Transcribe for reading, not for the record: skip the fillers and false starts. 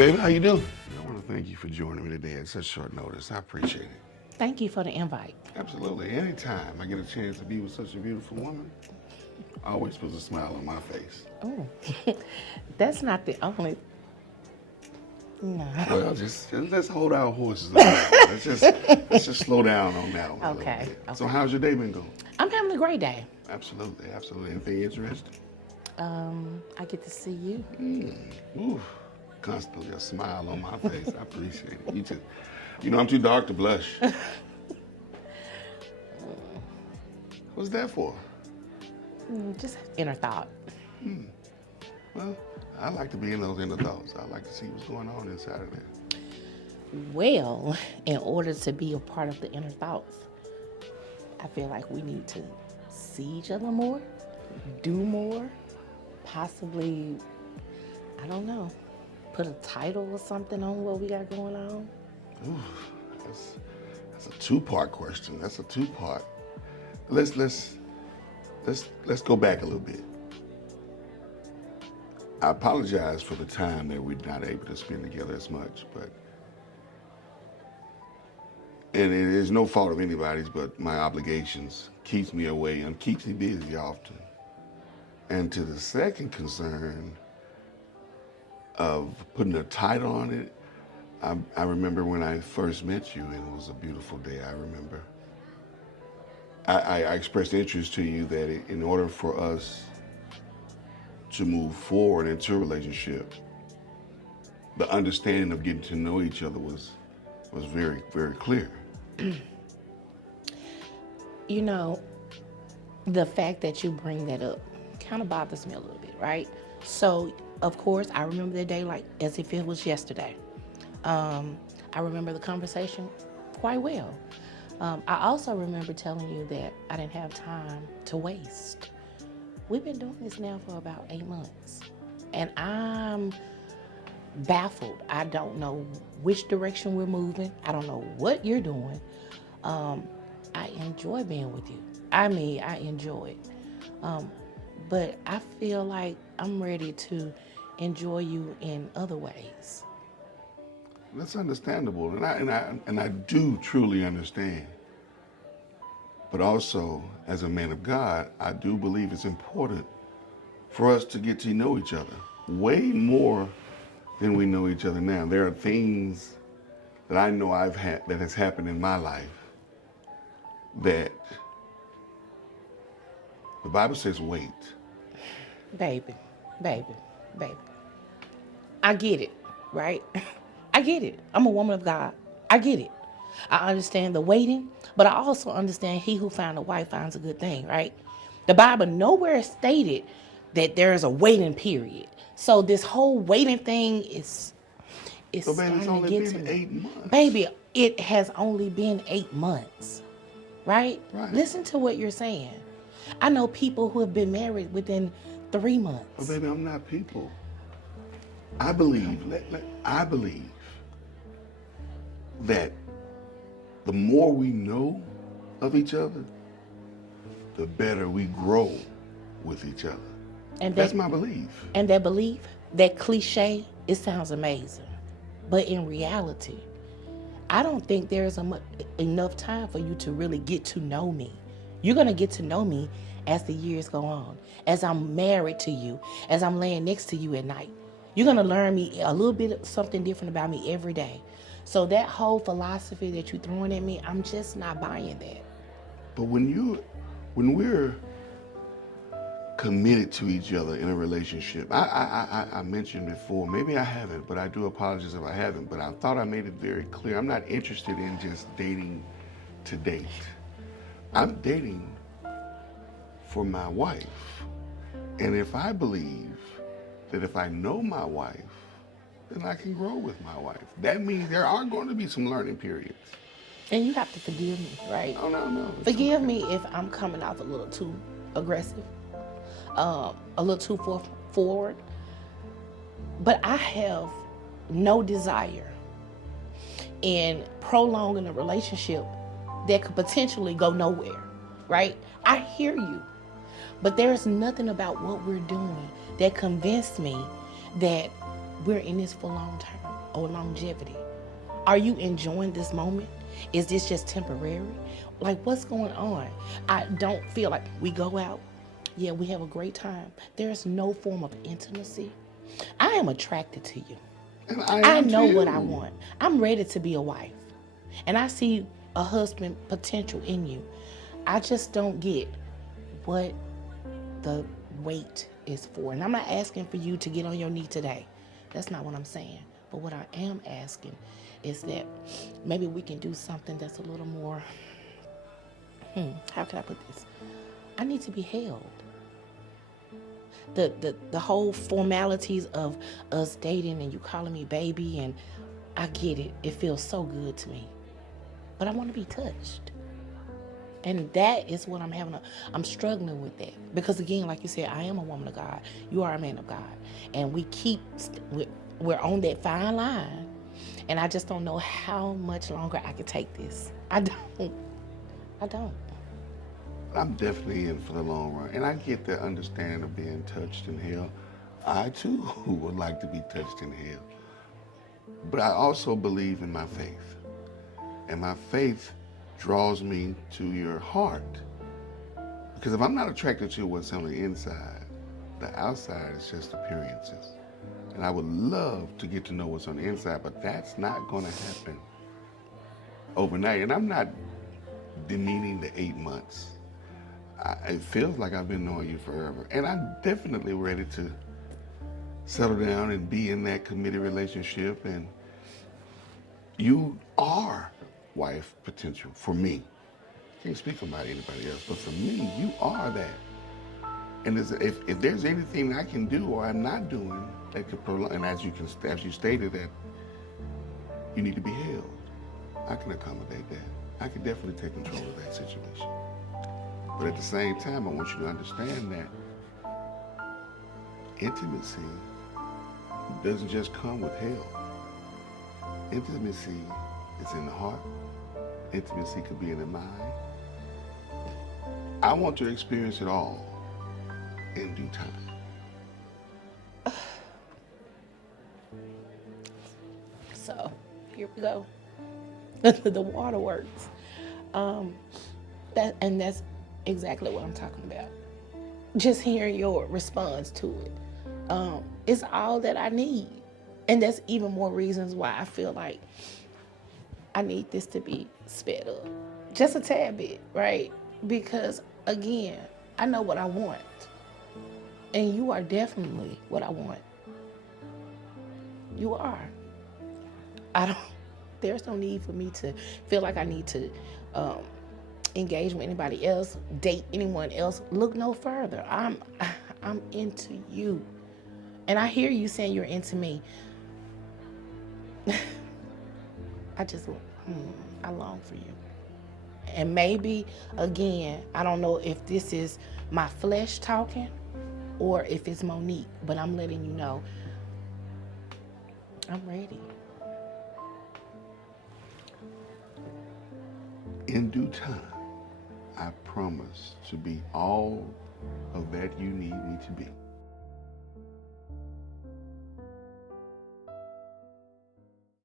baby. How you doing? I want to thank you for joining me today at such short notice. I appreciate it. Thank you for the invite. Absolutely. Anytime I get a chance to be with such a beautiful woman, always puts a smile on my face. Oh, that's not the only. No. Well, just let's hold our horses on that one. Let's just slow down on that one. Okay, A little bit. okay. So how's your day been going? I'm having a great day. Absolutely, absolutely. Anything interesting? I get to see you. Ooh, constantly a smile on my face. I appreciate it. You know, I'm too dark to blush. What's that for? Just inner thought. Well, I like to be in those inner thoughts. I like to see what's going on inside of there. Well, in order to be a part of the inner thoughts, I feel like we need to see each other more, do more, possibly, I don't know, put a title or something on what we got going on. Ooh, that's a two-part question. That's a two-part. Let's go back a little bit. I apologize for the time that we're not able to spend together as much, and it is no fault of anybody's, but my obligations keeps me away and keeps me busy often. And to the second concern of putting a title on it, I remember when I first met you, and it was a beautiful day. I remember. I expressed interest to you that in order for us to move forward into a relationship, the understanding of getting to know each other was very, very clear. You know, the fact that you bring that up kind of bothers me a little bit, right? So, of course, I remember the day like as if it was yesterday. I remember the conversation quite well. I also remember telling you that I didn't have time to waste. We've been doing this now for about 8 months, and I'm baffled. I don't know which direction we're moving. I don't know what you're doing. I enjoy being with you. I mean, I enjoy it. But I feel like I'm ready to enjoy you in other ways. That's understandable, and I do truly understand. But also, as a man of God, I do believe it's important for us to get to know each other way more than we know each other now. There are things that I know that has happened in my life that the Bible says wait. Baby, baby, baby. I get it, right? I get it. I'm a woman of God. I get it. I understand the waiting, but I also understand he who finds a wife finds a good thing, right? The Bible nowhere stated that there is a waiting period. So this whole waiting thing is So, baby, it's starting to only get to been me. 8 months. Baby, it has only been 8 months, right? Right. Listen to what you're saying. I know people who have been married within 3 months. But baby, I'm not people. I believe, I believe that the more we know of each other, the better we grow with each other. And That's that, my belief. and that belief, that cliche, it sounds amazing. But in reality, I don't think there's enough time for you to really get to know me. You're going to get to know me as the years go on, as I'm married to you, as I'm laying next to you at night. You're going to learn me a little bit of something different about me every day. So that whole philosophy that you're throwing at me, I'm just not buying that. But when we're committed to each other in a relationship, I mentioned before, maybe I haven't, but I do apologize if I haven't, but I thought I made it very clear. I'm not interested in just dating to date. I'm dating for my wife. And if I believe that if I know my wife, then I can grow with my wife. That means there are going to be some learning periods. And you have to forgive me, right? Oh, no. Forgive me if I'm coming off a little too aggressive, a little too forward. But I have no desire in prolonging a relationship that could potentially go nowhere, right? I hear you. But there's nothing about what we're doing that convinced me that we're in this for long term or longevity? Are you enjoying this moment? Is this just temporary? Like, what's going on? I don't feel like we go out. Yeah, we have a great time. There's no form of intimacy. I am attracted to you. And I I am to know what I you. want. I'm ready to be a wife. And I see a husband potential in you. I just don't get what the wait is for. And I'm not asking for you to get on your knee today. That's not what I'm saying. But what I am asking is that maybe we can do something that's a little more, how can I put this? I need to be held. The whole formalities of us dating and you calling me baby, and I get it. It feels so good to me. But I want to be touched. And that is what I'm struggling with that. Because again, like you said, I am a woman of God. You are a man of God. And we're on that fine line. And I just don't know how much longer I can take this. I don't. I'm definitely in for the long run. And I get the understanding of being touched and held. I too would like to be touched and held. But I also believe in my faith. And my faith draws me to your heart. Because if I'm not attracted to what's on the inside, the outside is just appearances. And I would love to get to know what's on the inside, but that's not going to happen overnight. And I'm not demeaning the 8 months. It feels like I've been knowing you forever. And I'm definitely ready to settle down and be in that committed relationship. And you are wife potential for me. Can't speak about anybody else, but for me, you are that. And if there's anything I can do or I'm not doing that could prolong, and as you stated that you need to be held, I can accommodate that. I can definitely take control of that situation. But at the same time, I want you to understand that intimacy doesn't just come with hell. Intimacy is in the heart. Intimacy could be in the mind. I want to experience it all in due time. So here we go. The waterworks. That's exactly what I'm talking about. Just hearing your response to it is all that I need. And that's even more reasons why I feel like I need this to be sped up. Just a tad bit, right? Because again, I know what I want. And you are definitely what I want. You are. There's no need for me to feel like I need to engage with anybody else, date anyone else. Look no further. I'm into you. And I hear you saying you're into me. I long for you. And maybe, again, I don't know if this is my flesh talking or if it's Monique, but I'm letting you know I'm ready. In due time, I promise to be all of that you need me to be.